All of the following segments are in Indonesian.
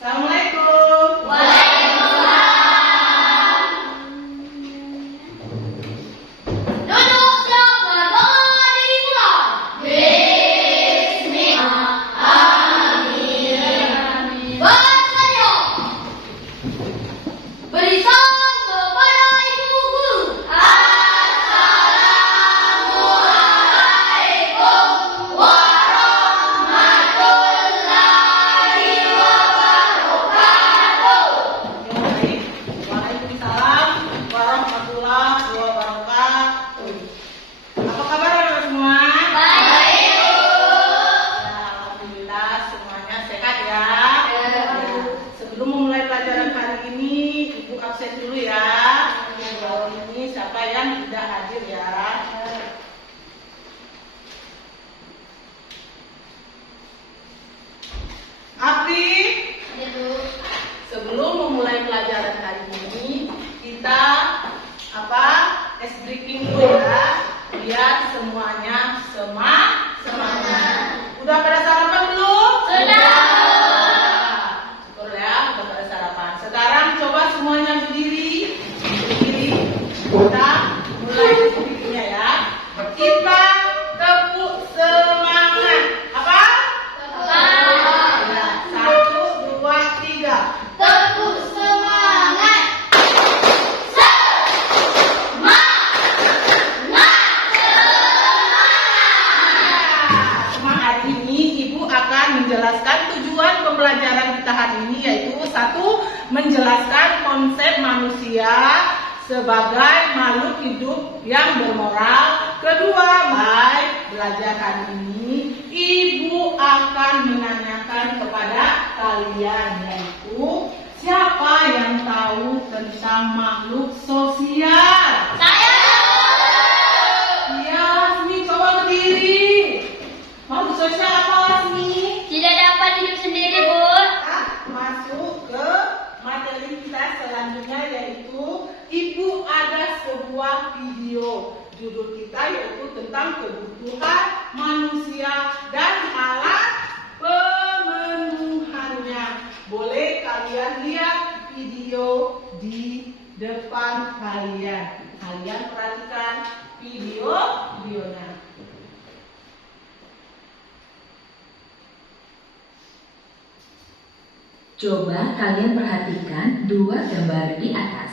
Assalamualaikum. Duduk siapa dimulai. Bismillah. Amin. Bersedia. Beri salam kepada ibu guru. Assalamualaikum warahmatullahi wabarakatuh. Waalaikumsalam warahmatullahi wabarakatuh. Apa kabar anak semua? Baik. Ya, alhamdulillah semuanya sehat ya. Ya. Sebelum memulai pelajaran hari ini, Ibu absen dulu ya. Kalau ini siapa yang tidak hadir ya? Abdi, sebelum memulai pelajaran hari ini, kita ice breaking dulu ya, biar semuanya semangat. Udah pada sarapan belum? Sudah. Syukur ya, udah pada sarapan. Sekarang coba semuanya berdiri. Kita mulai berdirinya ya. Kita tepuk semangat. Apa? Ya, 1, 2, 3. Tepuk semangat. Hari ini Ibu akan menjelaskan tujuan pembelajaran kita hari ini, yaitu 1. Menjelaskan konsep manusia sebagai makhluk hidup yang bermoral. 2. Baik belajar hari ini Ibu akan menanyakan kepada kalian, yaitu siapa yang tahu tentang makhluk sosial? Saya Iya, Lasmi, coba berdiri. Makhluk sosial apa, Lasmi? tidak dapat hidup sendiri, Bu. Masuk ke materi kita selanjutnya, yaitu Ibu ada sebuah video. Judul kita yaitu tentang kebutuhan manusia dan alat pemenuhannya. Boleh kalian lihat video di depan kalian. Kalian perhatikan videonya. Coba kalian perhatikan dua gambar di atas.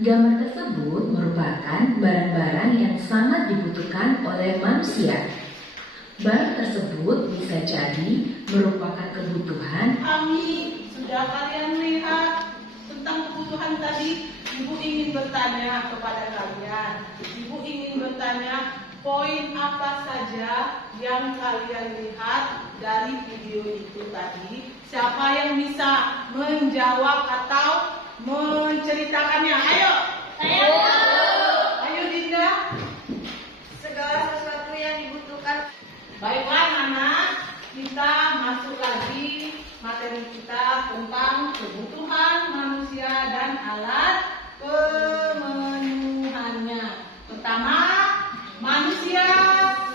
Gambar tersebut merupakan barang-barang yang sangat dibutuhkan oleh manusia. Barang tersebut bisa jadi merupakan kebutuhan. Kami sudah kalian lihat tentang kebutuhan tadi. Ibu ingin bertanya kepada kalian. Ibu ingin bertanya poin apa saja yang kalian lihat dari video itu tadi. Siapa yang bisa menjawab atau menceritakannya? Ayo. Saya Ayo Dinda. segala sesuatu yang dibutuhkan. Baiklah anak, kita masuk lagi materi kita tentang kebutuhan manusia dan alat pemenuhannya. Pertama, manusia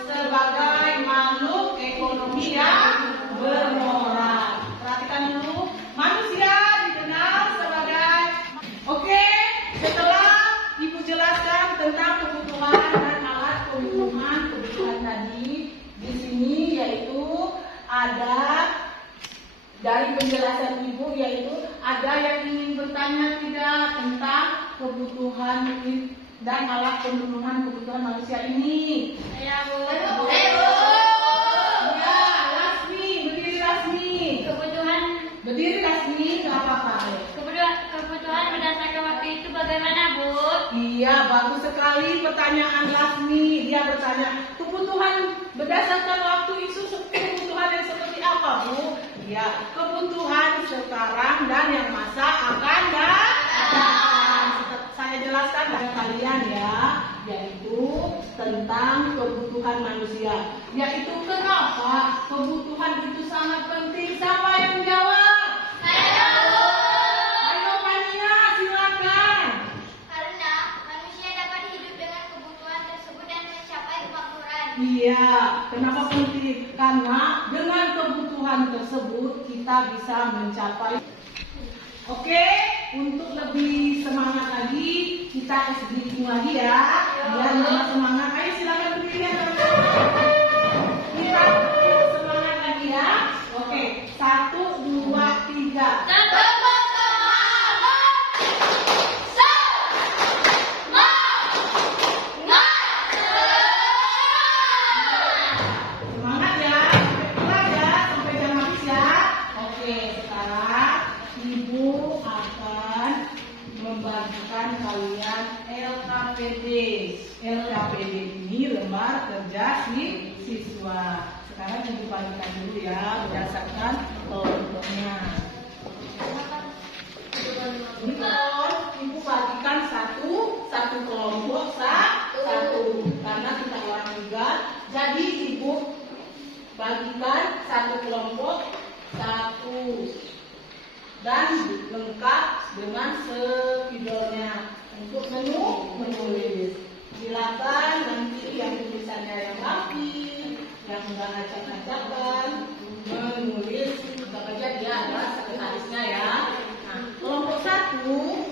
sebagai makhluk ekonomi yang bermoral. Perhatikan dulu, manusia dikenal sebagai. Oke, setelah Ibu jelaskan tentang kebutuhan dan alat kebutuhan tadi, di sini yaitu ada dari penjelasan Ibu, yaitu ada yang ingin bertanya tidak tentang kebutuhan dan alat pemenuhan kebutuhan manusia ini. Saya, Bu. Ya, Lasmi, berdiri Lasmi. Berdiri Lasmi, nggak apa-apa. Kebutuhan berdasarkan waktu itu bagaimana, Bu? Iya, bagus sekali pertanyaan Lasmi. Dia bertanya, kebutuhan berdasarkan waktu itu kebutuhan yang seperti apa, Bu? Ya, kebutuhan sekarang dan yang masa akan datang. Saya jelaskan pada kalian ya, yaitu tentang kebutuhan manusia. Yaitu kenapa kebutuhan itu sangat penting. Siapa yang menjawab? Saya, Bu. Ayo Fania, silakan. Karena manusia dapat hidup dengan kebutuhan tersebut dan mencapai kemakmuran. Iya, kenapa penting? Karena dengan kebutuhan tersebut kita kita bisa mencapai. Oke, untuk lebih semangat lagi kita hitung lagi ya. Biar tambah semangat. Ayo silakan berdiri ya. Kita semangat lagi ya. Oke, 1, 2, 3. Semangat ya, sampai kelar ya, sampai jam habis ya. Oke, sekarang Ibu akan membagikan kalian LKPD. LKPD ini lembar kerja siswa. Sekarang Ibu bagikan dulu ya, berdasarkan kelompoknya. Ibu bagikan satu kelompok satu, karena kita orang juga. Jadi Ibu bagikan satu kelompok satu dan lengkap dengan spidolnya untuk menulis. Silakan nanti yang tulisannya yang rapi, yang enggak acak-acakan, menulis tetap aja dia ada sekretarisnya ya. Nah, kelompok satu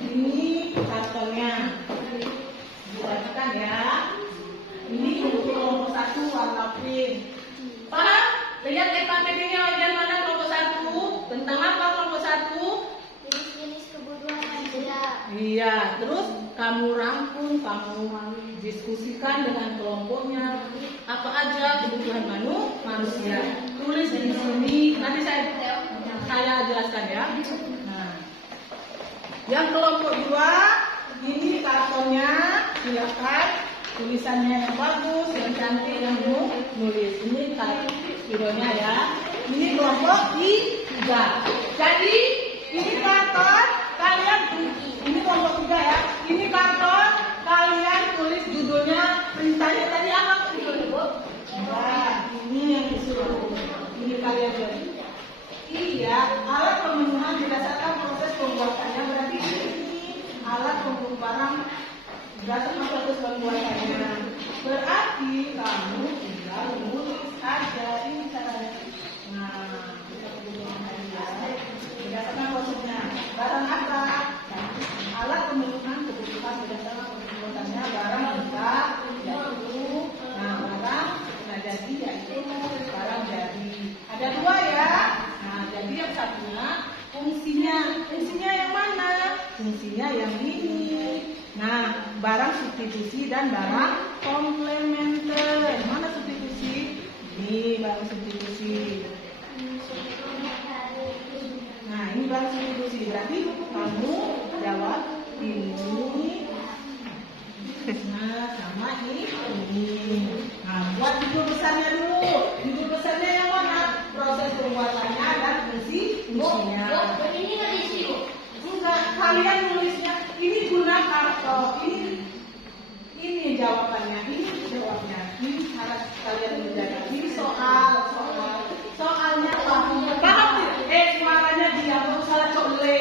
ini kartonnya dibagikan ya. Ini untuk kelompok satu warna pink. Paham? Lihat LKPD-nya bagian mana kelompok satu? Tentang apa kelompok satu? Jenis-jenis kebutuhan aja. Iya, terus kamu rangkum, kamu diskusikan dengan kelompoknya apa aja kebutuhan manusia. Tulis di sini. Nanti saya jelaskan ya. Nah, yang kelompok 2 ini kartonnya, silakan tulisannya yang bagus, yang cantik, yang nulis. Ini videonya ya. Ini kelompok 3. Jadi ini karton kalian, ini kelompok 3 ya. Ini karton kalian tulis judulnya, perintahnya tadi apa judulnya Bu? Nah, ini yang disuruh. Ini kalian jadi. Iya, alat pemenuhan berdasarkan proses pembuatannya. Berarti ini alat pembuat barang berdasarkan proses pembuatannya. Berarti kamu tinggal menulis aja ini caranya. Nah, kita kebutuhan aja berdasarkan prosesnya. Barang apa? Alat pemenuhan kebutuhan berdasarkan pembuatannya. Barang kita yaitu, nah barang nah jadi yaitu barang jadi. Ada 2 ya. Nah, jadi yang satunya fungsinya yang mana? Fungsinya yang ini. Nah, barang substitusi dan barang komplementer. Mana substitusi? Ini barang substitusi. Nah, ini barang substitusi. Berarti kamu jawab ini. Nah, sama ini. Nah, buat judul besarnya dulu. Judul besarnya yang mana? Proses pembuatannya dan fungsinya. Ini tadi sih. Enggak, kalian nulisnya ini guna kartu. Ini jawabannya, ini jawabnya. Ini harus kalian menjaga. Ini soalnya paham tidak? Suaranya dia mau salah cole.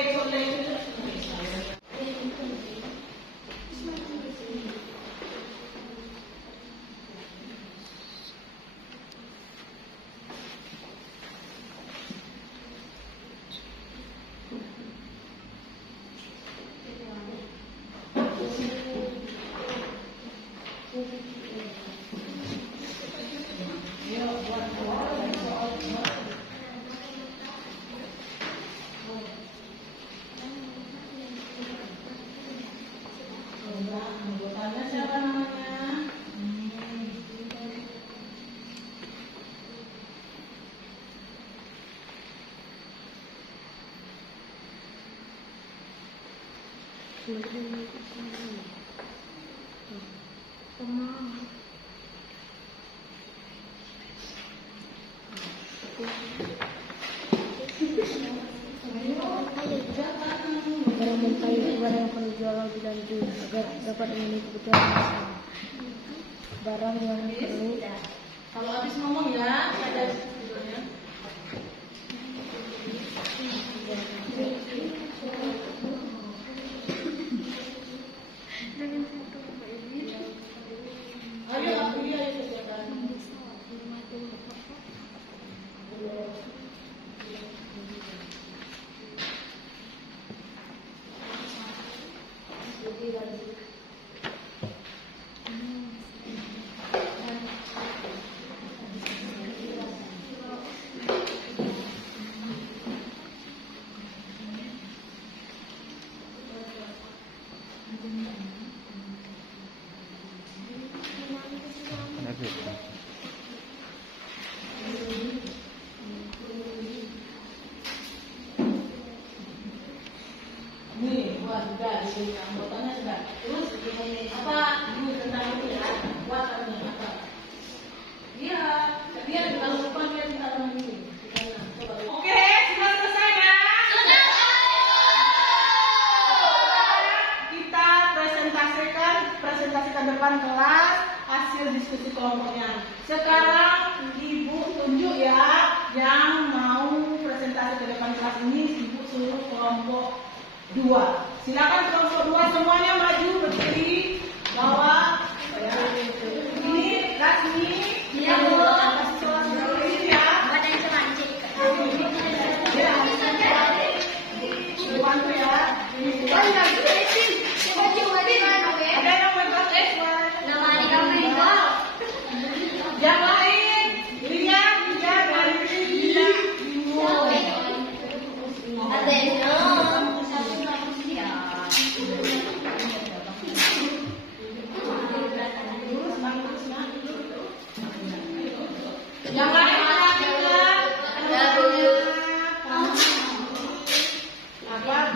Anggotanya siapa namanya? Barang yang perlu jual lebih lanjut agar dapat memenuhi kebutuhan masyarakat. Barang yang perlu. Kalau habis ngomong ya, ada judulnya. Ayo, aku dia ayo kerjakan. di sini anggotanya sudah. Terus apa dulu tentang itu ya? Buatannya apa? Iya, dia kalau lupa dia tidak tahu ini. Oke, sudah selesai ya? Sudah. Kita presentasikan depan kelas hasil diskusi kelompoknya. Sekarang Ibu tunjuk ya yang mau presentasi ke depan kelas ini. Ibu suruh kelompok 2. Silakan kelompok 2 semuanya maju berdiri bawa. Ini Lasmi. Iya, Bu. Kasih kelas berdiri ya. Ada yang semancing. Ya, bantu ya. Ada yang megang S1. Nama adik kamu itu. Yang lain, lihat dari Lila. Ada yang Yang lain perhatikan. Ada, Bu. Apa?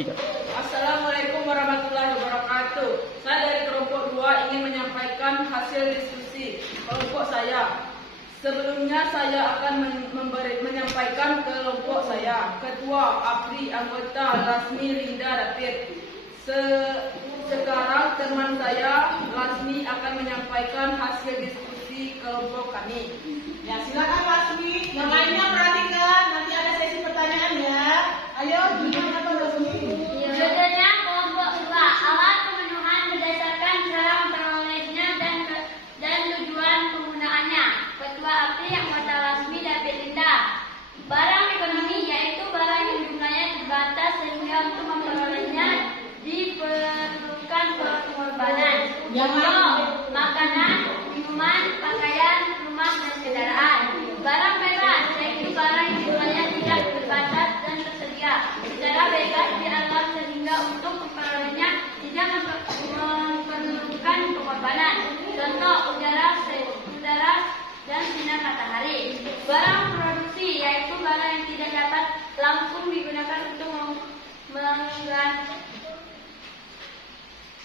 Ya. Assalamualaikum warahmatullahi wabarakatuh. Saya dari kelompok 2 ingin menyampaikan hasil diskusi kelompok saya. Sebelumnya saya akan menyampaikan kelompok saya. Ketua Apri, anggota Lasmi, Linda, David. Sekarang teman saya Lasmi akan menyampaikan hasil diskusi kelompok kami. Ya, silakan Lasmi. Yang lainnya perhatikan, nanti ada sesi pertanyaan ya. Ayo, judulnya apa Lasmi? Judulnya kelompok 2, awal pemenuhan berdasarkan cara memperolehnya dan tujuan penggunaannya. Ketua APRI anggota Lasmi David Linda. Barang ekonomi yaitu barang yang jumlahnya terbatas sehingga untuk memperolehnya diperlukan pengorbanan. Contoh, makanan, minuman, pakaian, rumah dan kendaraan. Barang bebas yaitu barang yang jumlahnya tidak terbatas dan tersedia secara bebas di alam sehingga untuk memperolehnya tidak memerlukan pengorbanan. Contoh, udara dan sinar matahari. Barang produksi yaitu barang yang tidak dapat langsung digunakan untuk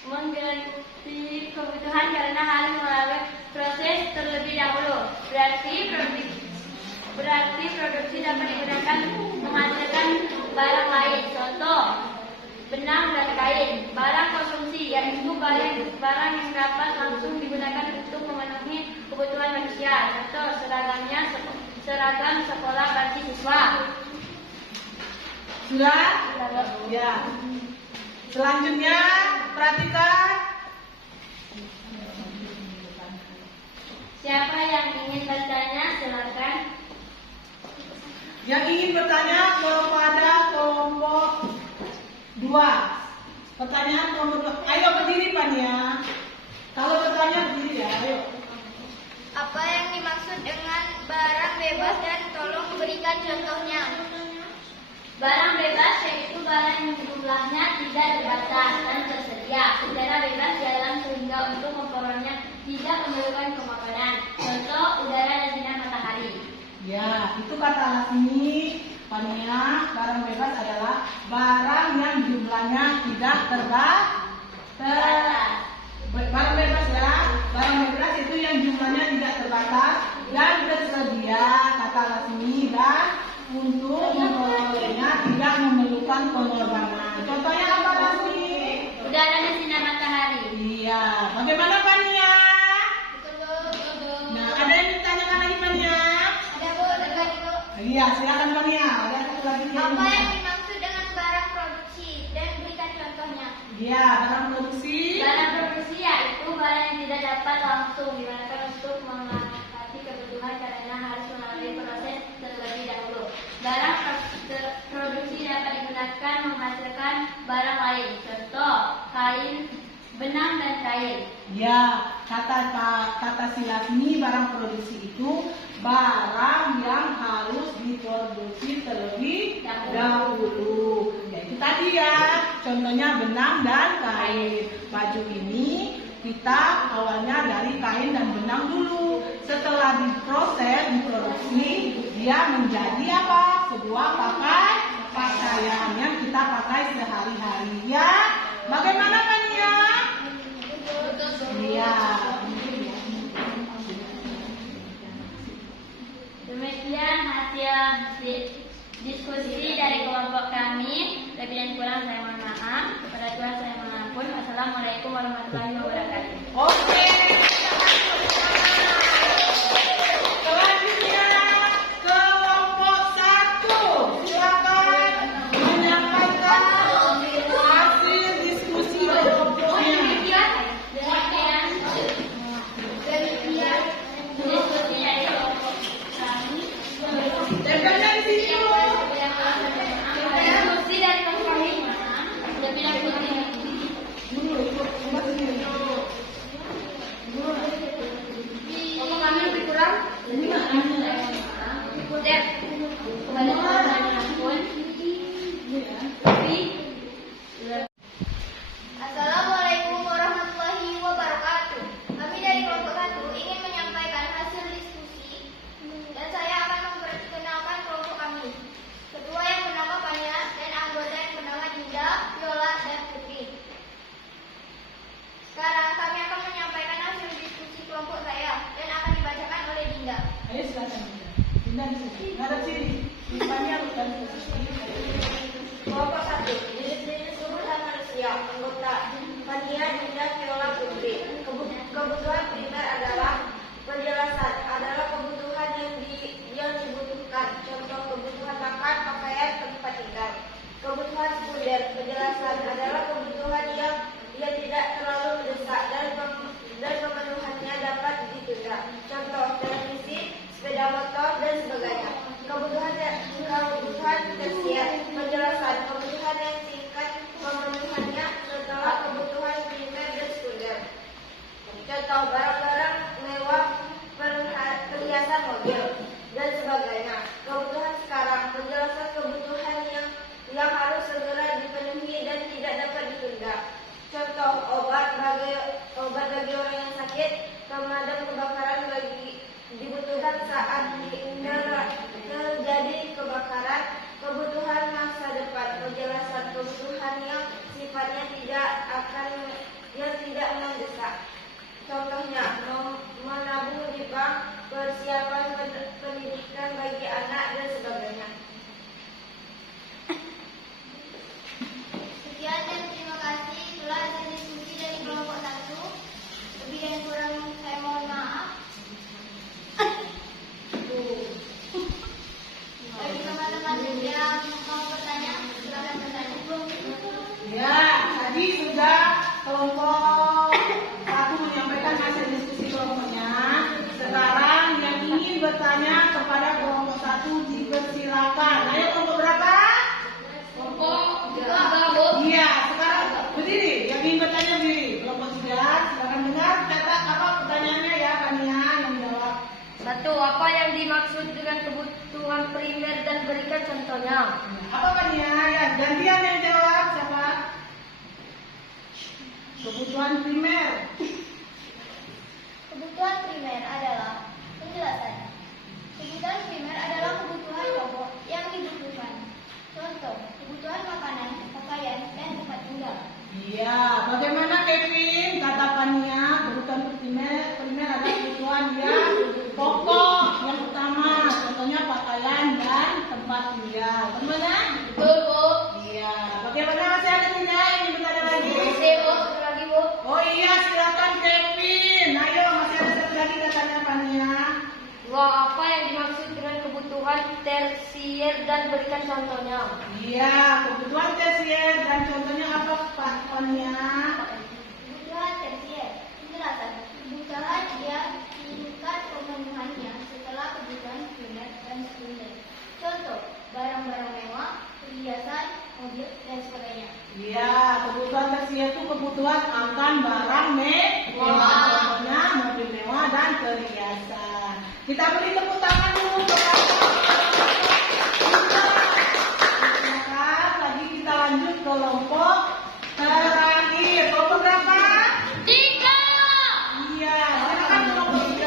mengganti kebutuhan karena harus melalui proses terlebih dahulu. Berarti produksi dapat digunakan menghasilkan barang lain. Contoh, benang dan kain. Barang konsumsi yaitu barang yang dapat langsung digunakan untuk memenuhi kebutuhan manusia. Contoh, seragam sekolah bagi siswa. Sudah? Ya. Selanjutnya perhatikan. Siapa yang ingin bertanya silakan. Yang ingin bertanya kepada kelompok 2. Pertanyaan kelompok 2. Ayo berdiri Pania. Kalau bertanya berdiri ya, ayo. Apa yang dimaksud dengan barang bebas dan tolong berikan contohnya? Barang bebas yaitu barang yang jumlahnya tidak terbatas dan tersedia secara bebas di alam sehingga untuk memperolehnya tidak memerlukan pengorbanan. Contoh, udara dan sinar matahari. Ya, itu kata Lasmi. Pania, barang bebas adalah barang yang jumlahnya tidak terbatas. Barang bebas ya, barang bebas itu yang jumlahnya tidak terbatas dan tersedia, kata Lasmi, dan untuk memperolehnya tidak memerlukan pengorbanan. Contohnya apa Lasmi? Udara dan sinar matahari. Iya, bagaimana Pania? Nah, ada yang ditanyakan lagi Pania? Ada Bu, ada Bu. Iya. Iya, silakan Fania. Ada satu lagi nih. Apa yang dimaksud dengan barang produksi dan berikan contohnya? Iya, barang produksi. Barang produksi yaitu barang yang tidak dapat langsung digunakan untuk melengkapi kebutuhan karena harus melalui proses terlebih dahulu. Barang produksi dapat digunakan menghasilkan barang lain, contoh kain, benang dan kain. Ya, kata si Lasmi, barang produksi itu barang yang harus diproduksi terlebih dahulu. Ya, itu tadi ya, contohnya benang dan kain. Baju ini kita awalnya dari kain dan benang dulu. Setelah diproses, diproduksi, dia menjadi apa? Sebuah pakaian yang kita pakai sehari-hari. Ya, bagaimana Fania? Iya. Demikian hasil diskusi dari kelompok kami. Lebih dan kurang saya mohon maaf. Kepada Tuhan saya mohon ampun. Wassalamualaikum warahmatullahi wabarakatuh. Oke. Selanjutnya kelompok 1. Silakan menyampaikan hasil diskusi kelompoknya. Diskusi dari kelompok kami. Tempelnya di sini dulu. Diskusi dari kelompok kami. Lebih dan kurang. Kelompok kami lebih kurang. Kepada Tuhan saya mohon ampun. Assalamualaikum warahmatullahi wabarakatuh. Kami dari kelompok 1 ingin menyampaikan hasil diskusi dan saya akan memperkenalkan kelompok kami. Ketua yang bernama Fania dan anggota yang bernama Dinda, Viola, dan Putri. Sekarang kami akan menyampaikan hasil diskusi kelompok saya dan akan dibacakan oleh Dinda. Ayo silakan. Dinda di sini. Ngadep sini. Fania bukan di sini. Kelompok 1, jenis-jenis tubuh dan manusia. Anggota Fania, Dinda, Viola, Putri. Kebutuhan primer adalah penjelasan adalah kebutuhan yang dibutuhkan. Contoh kebutuhan makan, pakaian, tempat tinggal. Kebutuhan sekunder, penjelasan adalah kebutuhan yang tidak terlalu mendesak dan pemenuhannya dapat ditunda. Contoh televisi, sepeda motor dan sebagainya. Kebutuhan tersier, penjelasan kebutuhan yang singkat pemenuhannya setelah kebutuhan primer dan sekunder. Contoh barang-barang mewah, perhiasan mobil dan sebagainya. Kebutuhan sekarang, penjelasan kebutuhan yang harus segera dipenuhi dan tidak dapat ditunda. Contoh obat bagi orang yang sakit, pemadam kebakaran dibutuhkan saat terjadi kebakaran. Kebutuhan masa depan, penjelasan kebutuhan yang sifatnya tidak mendesak. Contohnya menabung di bank, persiapan pendidikan bagi anak dan sebagainya. Sekian dan terima kasih. Itulah hasil diskusi dari kelompok 1. Lebih dan kurang saya mohon maaf. Bagi teman-teman yang mau bertanya, silakan bertanya. Ya, tadi sudah kelompok 1 menyampaikan hasil diskusi kelompoknya. Sekarang yang ingin bertanya kepada kelompok 1 dipersilakan. Ayo kelompok berapa? Kelompok 3. Iya, sekarang berdiri. Yang ingin bertanya berdiri. Kelompok 3, silakan dengar. Catat apa pertanyaannya ya, Fania yang jawab. 1. Apa yang dimaksud dengan kebutuhan primer dan berikan contohnya? Apa Fania? Ya, gantian yang jawab siapa? Kebutuhan primer. Kebutuhan primer adalah penjelasan. Kebutuhan primer adalah kebutuhan pokok yang dibutuhkan. Contoh, kebutuhan makanan, pakaian, dan tempat tinggal. Iya, bagaimana Kevin? Kata Fania, kebutuhan primer adalah kebutuhan yang pokok, yang utama. Contohnya pakaian dan tempat tinggal. Bagaimana? Betul, Bu. Iya. Bagaimana masih ada tidak yang bertanya lagi? Masih, Bu. Satu lagi, Bu. Oh iya, silakan Kevin. Ayo, masih ada satu lagi katanya Fania. 2. Apa yang dimaksud dengan kebutuhan kebutuhan tersier dan berikan contohnya. Iya, kebutuhan tersier dan contohnya apa Pak Konya? Kebutuhan tersier, penjelasan. Kebutuhan dia tingkat pemenuhannya setelah kebutuhan primer dan sekunder. Contoh, barang-barang mewah, perhiasan, mobil, dan sebagainya. Iya, kebutuhan tersier itu kebutuhan akan barang mewah. Contohnya mobil mewah dan perhiasan. Kita beri tepuk tangan dulu kepada lagi kita lanjut ke kelompok terakhir. Kelompok berapa? 3. Iya, silakan kelompok 3.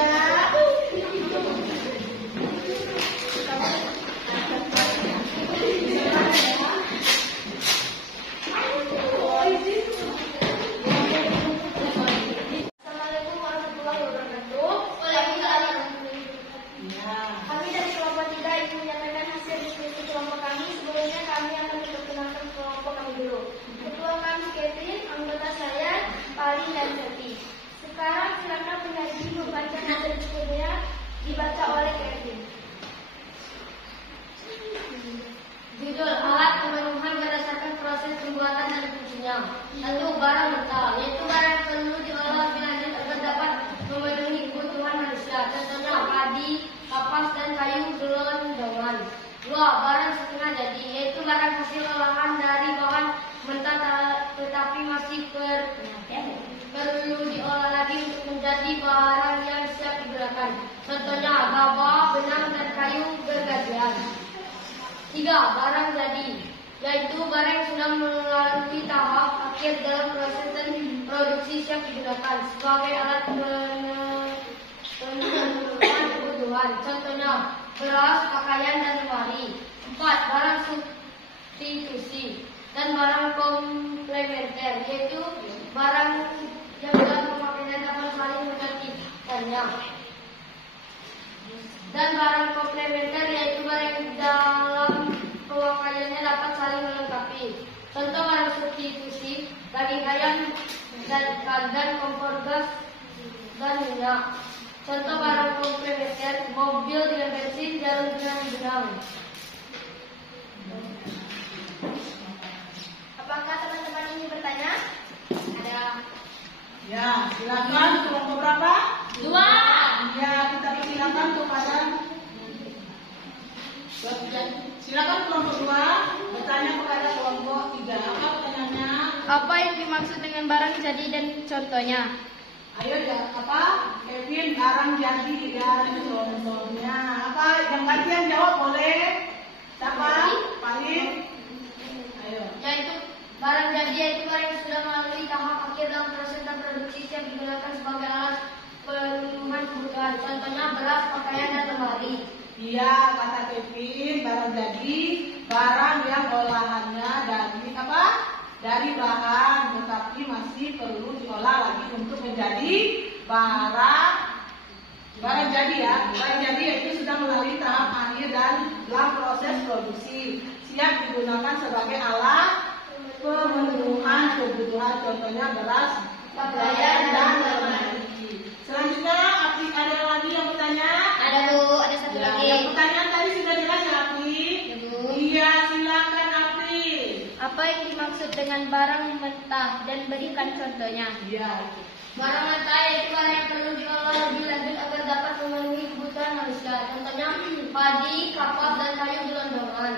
Assalamualaikum warahmatullahi wabarakatuh. Waalaikumsalam. Iya. Kami dari kelompok 3 ingin menyampaikan hasil diskusi kelompok kami. Sebelumnya kami akan memperkenalkan kelompok kami dulu. Ketua kami Kevin, anggota saya Paling dan Seti. Sekarang silakan penyaji membaca hasil diskusinya dibaca oleh Kevin. Judul alat pemenuhan berdasarkan proses pembuatan dan fungsinya. 1. Barang mentah, yaitu barang yang perlu diolah lebih lanjut agar dapat memenuhi kebutuhan manusia. Contohnya padi, kapas, dan kayu gelondongan. 2. Barang setengah jadi, yaitu barang hasil olahan dari bahan mentah tetapi masih perlu diolah lagi untuk menjadi barang yang siap digunakan. Contohnya gabah, benang, dan kayu gergajian. 3. Barang jadi, yaitu barang yang sudah melalui tahap akhir dalam proses dan produksi siap digunakan sebagai alat pemenuhan kebutuhan. Contohnya beras, pakaian, dan lemari. 4. Barang substitusi dan barang komplementer, yaitu barang yang dalam pemakaian dapat saling menggantikannya. Dan barang komplementer, yaitu barang yang dalam pemakaiannya dapat saling melengkapi. Contoh barang substitusi, daging ayam dan kompor gas dan minyak. Contoh barang komplementer, mobil dengan bensin, jarum dengan benang. Apakah teman-teman ini bertanya? Ada. Ya, silakan kelompok berapa? 2. Ya, kita persilakan kepada silakan kelompok 2 bertanya kepada kelompok 3. Apa pertanyaannya? Apa yang dimaksud dengan barang jadi dan contohnya? Ayo ya, apa? Kevin, barang jadi dan contohnya. Apa? Yang gantian jawab boleh? Siapa? Paling? Ayo. Yaitu barang jadi, yaitu barang yang sudah melalui tahap akhir dalam proses dan produksi siap digunakan sebagai alat pemenuhan kebutuhan. Contohnya beras, pakaian, dan lemari. Iya, kata Kevin, barang jadi barang yang olahannya dari apa? Dari bahan, tetapi masih perlu diolah lagi untuk menjadi barang jadi ya. Barang jadi yaitu sudah melalui tahap akhir dan dalam proses produksi siap digunakan sebagai alat pemenuhan kebutuhan. Contohnya beras, pakaian, dan lemari. Selanjutnya, ada lagi yang bertanya? Ada Bu, ada satu Ya, lagi. yang pertanyaan tadi sudah jelas ya, Api? Ya, Bu. Iya, silakan Api. Apa yang dimaksud dengan barang mentah dan berikan contohnya? Iya. Barang mentah yaitu barang yang perlu diolah lebih lanjut agar dapat memenuhi kebutuhan manusia. Contohnya padi, kapas, dan kayu gelondongan.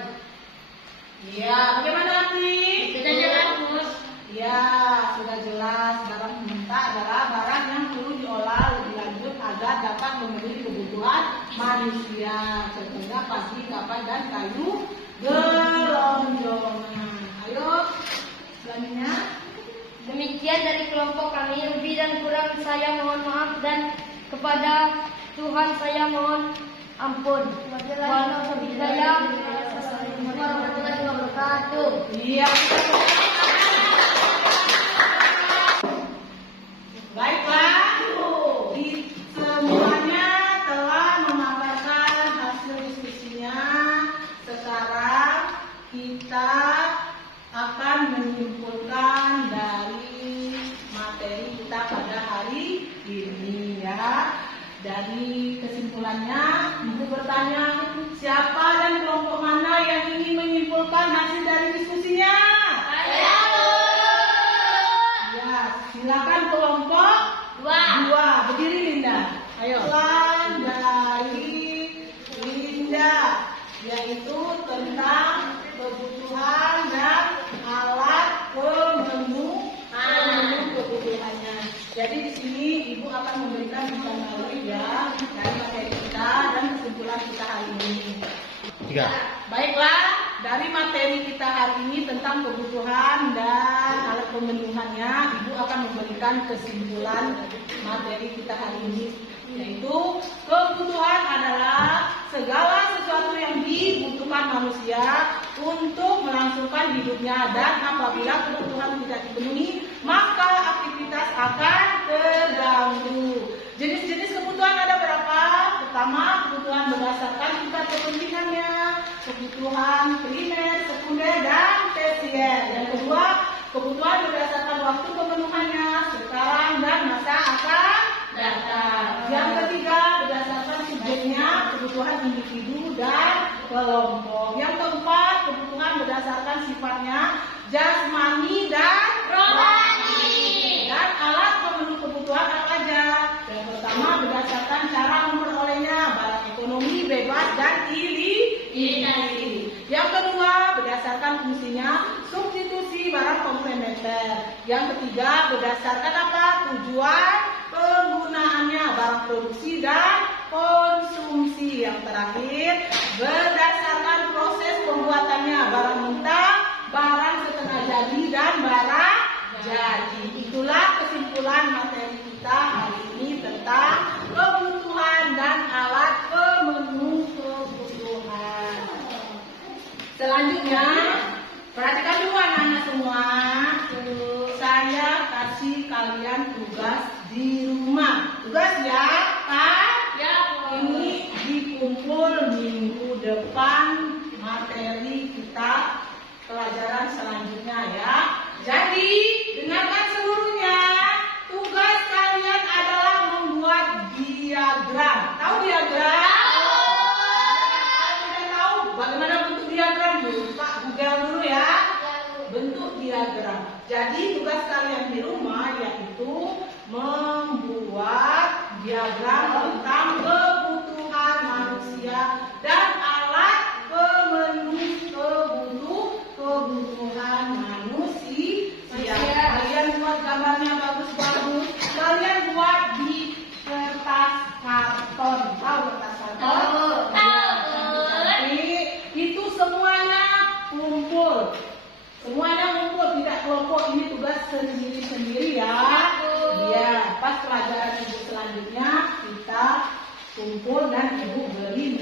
Iya, bagaimana Api? Sudah jelas, Bu. Ya, sudah jelas. Barang mentah adalah barang yang perlu diolah lebih lanjut agar dapat memenuhi kebutuhan manusia. Contohnya padi, kapas, dan kayu gelondongan. Ayo, selanjutnya. Demikian dari kelompok kami, lebih dan kurang saya mohon maaf dan kepada Tuhan saya mohon ampun. Wassalamualaikum warahmatullahi wabarakatuh. Iya. Baiklah, semuanya telah memaparkan hasil diskusinya. Sekarang kita akan menyimpulkan dari materi kita pada hari ini ya. Dari kesimpulannya, Ibu bertanya, siapa dan kelompok mana yang ingin menyimpulkan hasil dari diskusinya? Ya, silakan kelompok dua. Berdiri Linda. Ayo. Kesimpulan dari Linda, yaitu tentang kebutuhan dan alat pemenuh kebutuhannya. Jadi di sini Ibu akan memberikan summary ya dari materi kita dan kesimpulan kita hari ini. Baiklah, dari materi kita hari ini tentang kebutuhan dan alat pemenuhannya, Ibu akan memberikan kesimpulan materi kita hari ini, yaitu kebutuhan adalah segala sesuatu yang dibutuhkan manusia untuk melangsungkan hidupnya, dan apabila kebutuhan tidak dipenuhi, maka aktivitas akan terganggu. Jenis-jenis kebutuhan ada berapa? Pertama, kebutuhan berdasarkan tingkat kepentingannya, kebutuhan primer, sekunder, dan tersier. Yang kedua, kebutuhan berdasarkan waktu pemenuhannya, sekarang dan masa akan datang. Yang ketiga, berdasarkan subjeknya, kebutuhan individu dan kelompok. Yang keempat, kebutuhan berdasarkan sifatnya, jasmani dan rohani. Dan alat pemenuh kebutuhan apa aja? Yang pertama, berdasarkan cara memperolehnya, barang ekonomi, bebas, dan ilisi. Yang kedua, berdasarkan fungsinya, substitusi barang komplementer. Yang ketiga, berdasarkan apa? Tujuan penggunaannya, barang produksi dan konsumsi. Yang terakhir, berdasarkan proses pembuatannya, barang mentah, barang setengah jadi, dan barang jadi. Itulah kesimpulan materi kita hari ini tentang kebutuhan dan alat pemenuh kebutuhan. Selanjutnya, perhatikan dulu anak-anak semua. Saya kasih kalian tugas di rumah. Tugas ya, Pak? Ya, Ini dikumpul minggu depan materi kita pelajaran selanjutnya ya. Jadi, dengarkan seluruhnya. Tugas kalian adalah membuat diagram. Tahu diagram? Kalau tidak tahu, bagaimana bentuk diagram dulu? Pak, Google dulu ya. Bentuk diagram. Jadi tugas kalian di rumah yaitu membuat diagram tentang kebutuhan manusia dan alat pemenuh kebutuhan manusia. Kalian buat gambarnya bagus-bagus. Kalian buat di kertas karton. Tahu kertas karton? Cantik. Itu semuanya kumpul. Semuanya ngumpul, tidak kelompok. Ini tugas sendiri-sendiri ya. Iya, pas pelajaran Ibu selanjutnya kita kumpul dan Ibu beri